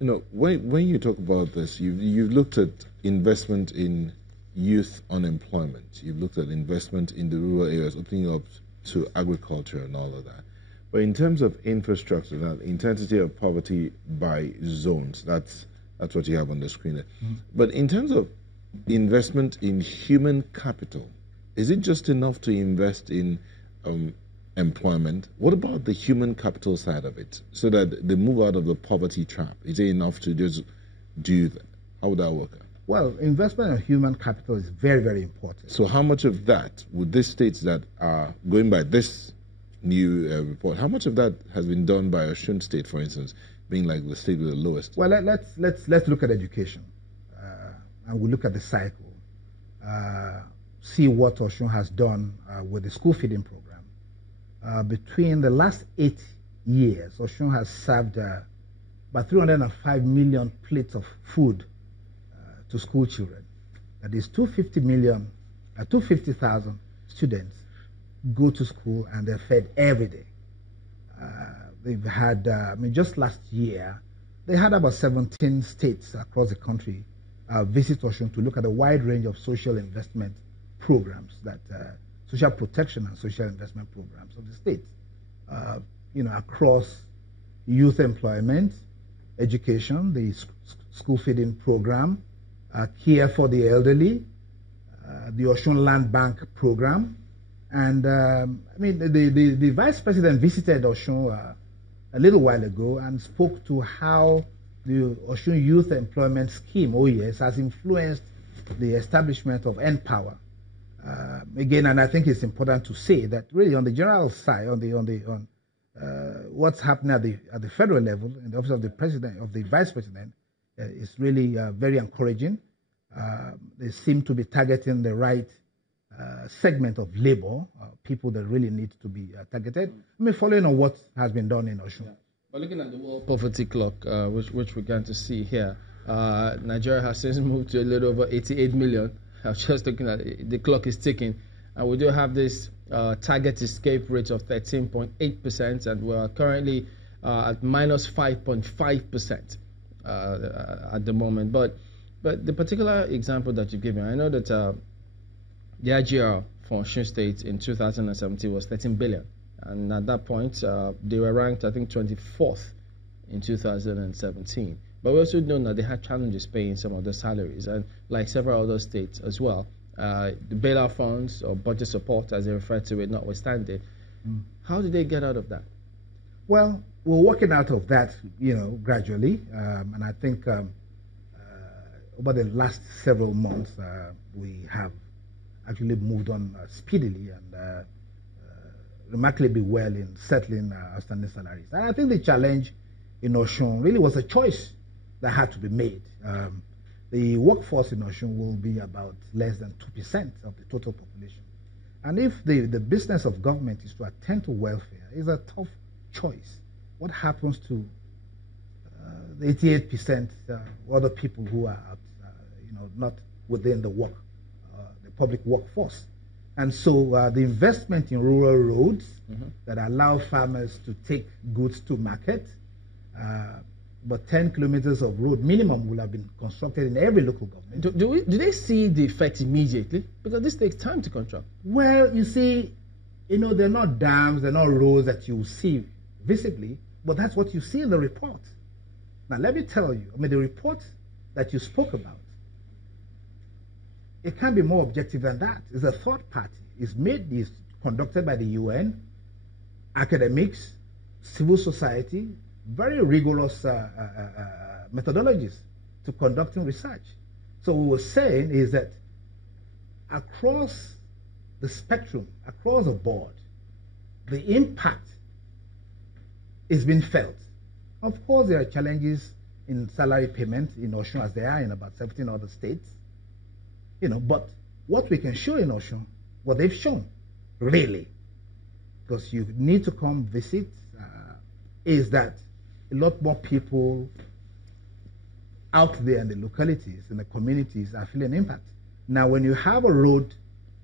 You know, when you talk about this, you've looked at investment in youth unemployment. You've looked at investment in the rural areas, opening up to agriculture and all of that. But in terms of infrastructure, that intensity of poverty by zones, that's what you have on the screen there. But in terms of investment in human capital, is it just enough to invest in employment? What about the human capital side of it, so that they move out of the poverty trap? Is it enough to just do that? How would that work out? Well, investment in human capital is very, very important. So how much of that would these states that are going by this new report, how much of that has been done by Osun State, for instance, being like the state with the lowest? Well, let's look at education, and we'll look at the cycle. See what Osun has done with the school feeding program. Between the last 8 years, Osun has served about 305 million plates of food to school children. That is 250,000 students go to school and they're fed every day. They've had, just last year, they had about 17 states across the country visit Osun to look at a wide range of social investment programs, that social protection and social investment programs of the state, across youth employment, education, the school feeding program, care for the elderly, the Osun Land Bank program. And the vice president visited Osun a little while ago and spoke to how the Osun Youth Employment Scheme, OES, has influenced the establishment of N-Power. Again, and I think it's important to say that really on the general side, on what's happening at the federal level in the office of the president, of the vice president, is really very encouraging. They seem to be targeting the right segment of labor, people that really need to be targeted. Following on what has been done in Osun. Yeah. But looking at the world poverty clock, which we're going to see here, Nigeria has since moved to a little over 88 million. I was just looking at it, the clock is ticking, and we do have this target escape rate of 13.8%, and we're currently at minus 5.5% at the moment. But the particular example that you've given, I know that the IGR for Osun State in 2017 was 13 billion. And at that point, they were ranked, I think, 24th in 2017. But we also know that they had challenges paying some of the salaries. And like several other states as well, the bailout funds or budget support, as they refer to it, notwithstanding. How did they get out of that? Well, we're working out of that, gradually. And I think over the last several months, we have actually moved on speedily and remarkably well in settling outstanding salaries. And I think the challenge in Osun really was a choice that had to be made. The workforce in Osun will be about less than 2% of the total population. And if the business of government is to attend to welfare, it's a tough choice. What happens to the 88% other people who are not within the public workforce? And so the investment in rural roads that allow farmers to take goods to market, but 10 kilometers of road minimum will have been constructed in every local government. Do they see the effect immediately? Because this takes time to construct. Well, you see, they're not dams, they're not roads that you see visibly, but that's what you see in the report. Now, let me tell you, the report that you spoke about, it can't be more objective than that. It's a third party. It's conducted by the UN, academics, civil society, very rigorous methodologies to conducting research. So what we're saying is that across the spectrum, across the board, the impact is being felt. Of course, there are challenges in salary payment in Osun, as there are in about 17 other states. But what we can show in Osun, what they've shown, really, because you need to come visit, is that a lot more people out there in the localities, in the communities, are feeling impact. Now, when you have a road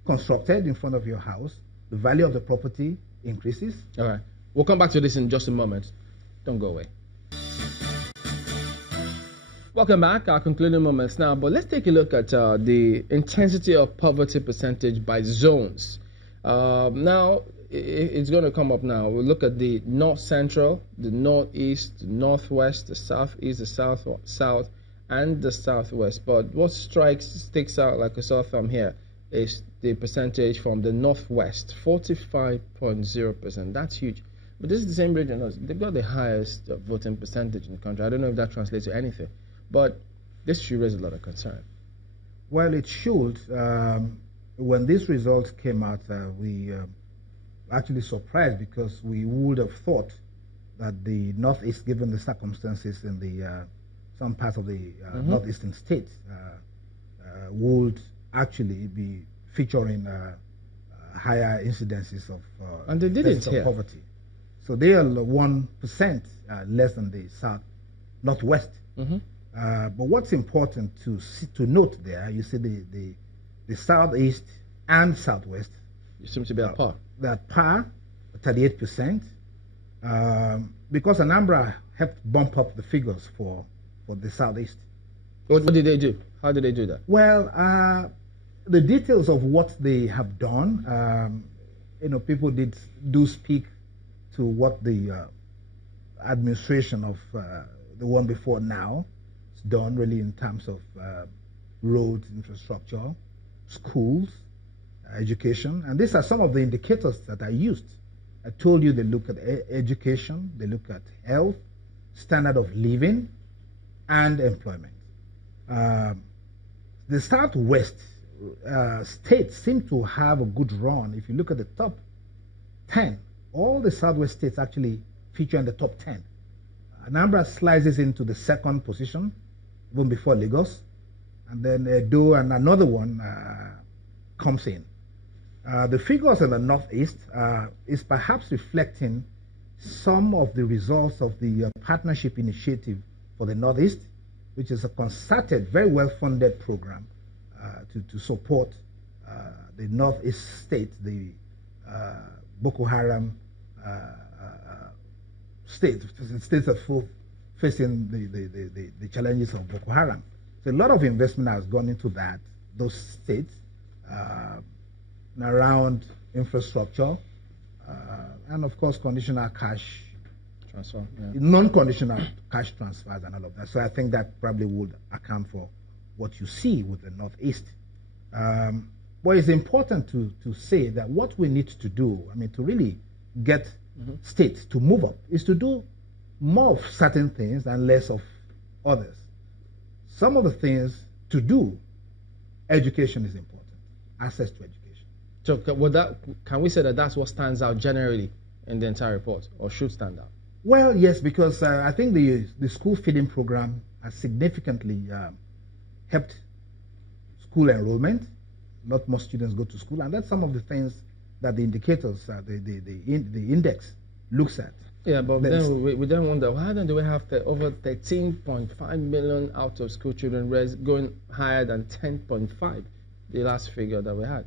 constructed in front of your house, the value of the property increases. All right. We'll come back to this in just a moment. Don't go away. Welcome back. Our concluding moments now, but let's take a look at the intensity of poverty percentage by zones. Now, it's going to come up now. We'll look at the North Central, the Northeast, the Northwest, the Southeast, the South, and the Southwest. But what sticks out like a sore thumb here is the percentage from the Northwest, 45.0%. That's huge. But this is the same region. They've got the highest voting percentage in the country. I don't know if that translates to anything, but this should raise a lot of concern. Well, it should. When these results came out, we actually surprised because we would have thought that the Northeast, given the circumstances in the some parts of the northeastern states, would actually be featuring higher incidences of and they did it here. Poverty. So they are 1% less than the northwest. But what's important to note there, you see the southeast and southwest. You seem to be at par. They're at par, 38%, because Anambra helped bump up the figures for the southeast. What did they do? How did they do that? Well, the details of what they have done, people do speak to what the administration of the one before now has done, really, in terms of roads, infrastructure, schools, education. And these are some of the indicators that are used. I told you they look at education, they look at health, standard of living, and employment. The Southwest states seem to have a good run. If you look at the top 10, all the Southwest states actually feature in the top 10. Anambra slices into the second position, even before Lagos, and then Edo and another one comes in. The figures in the Northeast is perhaps reflecting some of the results of the partnership initiative for the Northeast, which is a concerted, very well-funded program to support the Northeast states, the Boko Haram states that facing the challenges of Boko Haram. So a lot of investment has gone into those states, around infrastructure, and of course conditional cash transfer, non-conditional cash transfers and all of that. So I think that probably would account for what you see with the Northeast. But it's important to say that what we need to do, to really get states to move up, is to do more of certain things and less of others. Some of the things to do, education is important, access to education. So can we say that that's what stands out generally in the entire report, or should stand out? Well, yes, because I think the school feeding program has significantly helped school enrollment. A lot more students go to school, and that's some of the things that the indicators, the index looks at. Yeah, but then we then wonder, why don't we have over 13.5 million out of school children going higher than 10.5, the last figure that we had?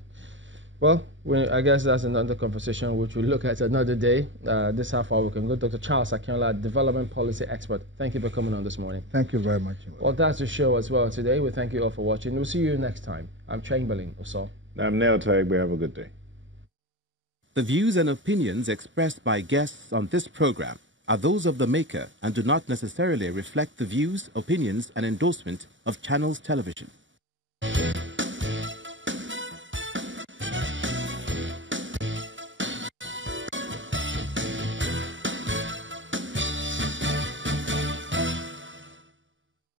Well, I guess that's another conversation which we'll look at another day. This is how far we can go. Dr. Charles Akinola, development policy expert. Thank you for coming on this morning. Thank you very much. Well, that's the show as well today. We thank you all for watching. We'll see you next time. I'm Chamberlain Oso. I'm Neil Taigbe. Have a good day. The views and opinions expressed by guests on this program are those of the maker and do not necessarily reflect the views, opinions, and endorsement of Channels Television.